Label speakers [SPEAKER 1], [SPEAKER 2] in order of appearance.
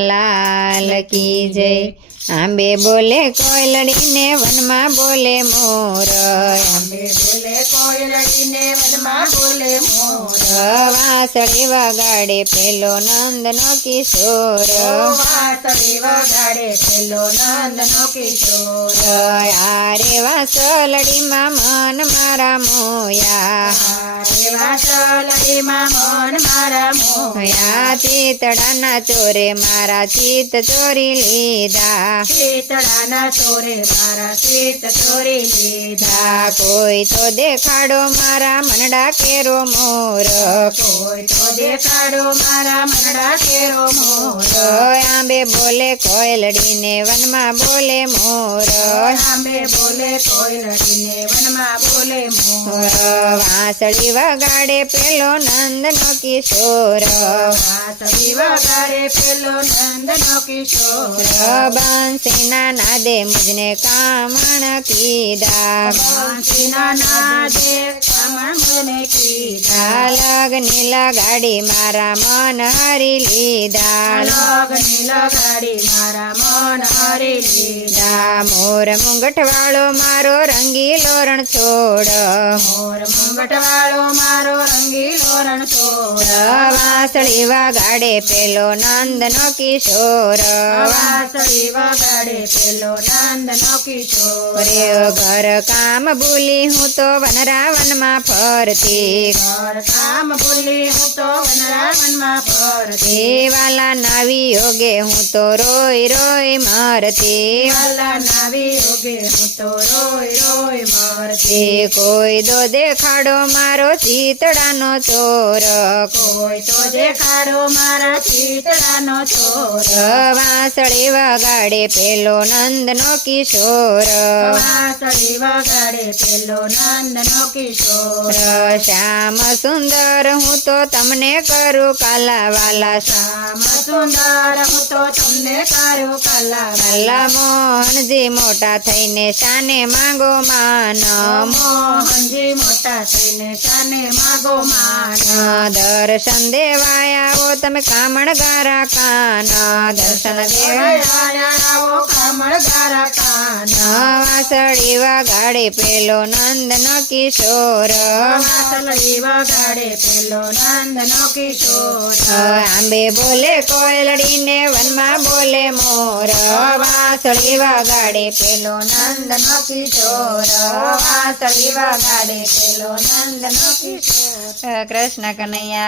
[SPEAKER 1] લાલ કી જય. આંબે બોલે કોયલડીને વનમાં બોલે મોર.
[SPEAKER 2] આંબે બોલે કોયલડીને વનમાં બોલે મોર.
[SPEAKER 1] વાસળી વગાડે પેલો નંદનો કિશોર.
[SPEAKER 2] વાસળી વગાડે પેલો નંદનો કિશોર.
[SPEAKER 1] આરે વાસળડીમાં મન મારા મોયા.
[SPEAKER 2] રે વાસળડીમાં મન મારા મોયા
[SPEAKER 1] ચિતડાના ચોરે મારા ચિત ચોરી લીધા.
[SPEAKER 2] શીતળાના ચોરે મારા શીત ચોરી લીધા.
[SPEAKER 1] કોઈ તો દેખાડો મારા મનડા કેરો મોર.
[SPEAKER 2] કોઈ તો દેખાડો મારા મનડા કેરો મોર.
[SPEAKER 1] આંબે બોલે કોયલડીને વનમાં બોલે મોર.
[SPEAKER 2] આંબે બોલે કોયલડીને વનમાં બોલે મોર.
[SPEAKER 1] વાંસળી વગાડે પેલો નંદનો કિશોર.
[SPEAKER 2] વાંસળી વગાડે પેલો નંદનો કિશોર.
[SPEAKER 1] બંસીના નાદે મુજને કામણ કીધા.
[SPEAKER 2] બાંસીના નાદે
[SPEAKER 1] લગની લગાડી મારા મન હરી લીધા.
[SPEAKER 2] લગની લગાડી મારા મન હરી લીધા.
[SPEAKER 1] મોર મુંગટ વાળો મારો રંગીલો રણ છોડ.
[SPEAKER 2] મોર મુંગટવાળો મારો રંગીલો રણછોડ
[SPEAKER 1] વાસળી વાગાડે પેલો નંદનો કિશોર.
[SPEAKER 2] વાસળી વગાડે પેલો નંદનો કિશોર.
[SPEAKER 1] રે ઘર કામ ભૂલી હું તો વનરાવનમાં ફરતી.
[SPEAKER 2] ઘર કામ ભૂલી હું તો વનરાવનમાં ફરતી.
[SPEAKER 1] વાલા નાવી યોગે હું તો રોઈ રોઈ મરતી.
[SPEAKER 2] વાલા નાવી યોગે હું તો રોઈ રોઈ મરતી.
[SPEAKER 1] કોઈ દો દેખાડો મારો ચિતડાનો ચોર.
[SPEAKER 2] કોઈ તો દેખાડો મારા ચિતડાનો ચોર.
[SPEAKER 1] વાસળી વગાડે પેલો નંદનો કિશોર.
[SPEAKER 2] વાસળી વગાડે પેલો નંદનો કિશોર.
[SPEAKER 1] શ્યામ સુંદર હું તો તમને કરું કાલા વાલા
[SPEAKER 2] શ્યામ સુંદર હું તો તમને કરું કલા
[SPEAKER 1] કાલા મોહનજી મોટા થઈને શાને માંગો માન.
[SPEAKER 2] મોહનજી મોટા થઈને શાને માગો માન.
[SPEAKER 1] દર્શન દેવાય આવો તમે કામણ ગારા કાન. દર્શન દેવાય
[SPEAKER 2] આવો કામણ ગારા કાન.
[SPEAKER 1] વાસળી ગાડે પેલો નંદનો કિશોર.
[SPEAKER 2] પેલો નંદનો કિશોર.
[SPEAKER 1] આંબે બોલે કોયલડીને વનમાં બોલે મોર. વાસળ એવા ગાડે પેલો નંદનો કિશોર. વાસળ એવા ગાડે પેલો નંદનો કિશોર. કૃષ્ણ કનૈયા